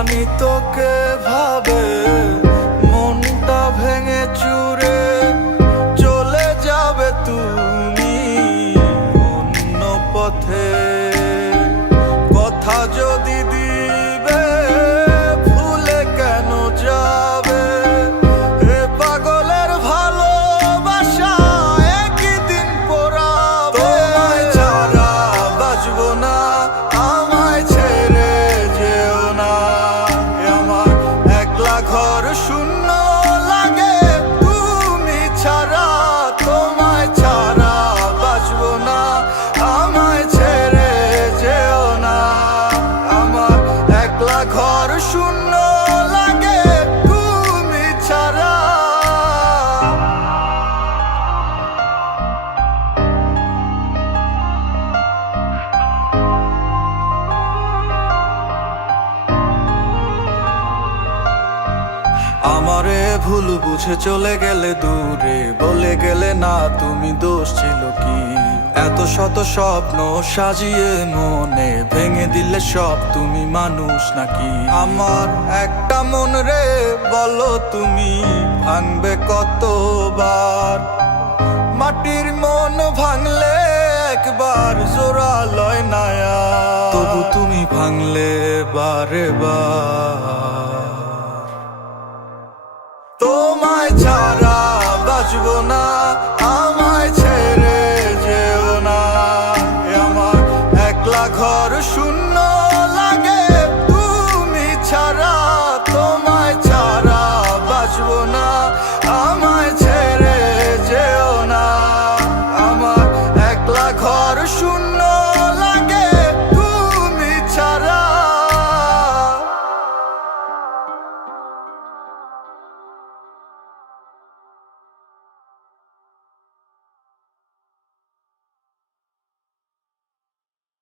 জানি তোকে ভাবে মনটা ভেঙে চুরে চলে যাবে তুমি অন্য পথে। কথা যদি দিবে ভুলে কেন যাবে? এ পাগলের ভালোবাসা একই দিন পোড়াবে। তোমায় ছাড়া বাঁচবো না, আমায় ছেড়ে যেও না। আমার একলা ঘর শূন্য লাগে তুমি ছাড়া। তোমায় ছাড়া বাঁচবো না, আমায় ছেড়ে যেও না। আমার একলা ঘর শূন্য লাগে তুমি ছাড়া। আমারে ভুল বুঝে চলে গেলে দূরে, বলে গেলে না তুমি দোষ ছিল কি? এত শত স্বপ্ন সাজিয়ে মনে ভেঙে দিলে সব তুমি মানুষ নাকি? আমার একটা মন রে বলো তুমি ভাঙবে কতবার? মাটির মন ভাঙলে একবার জোড়া লয় না, তবু তুমি ভাঙলে বারে বার।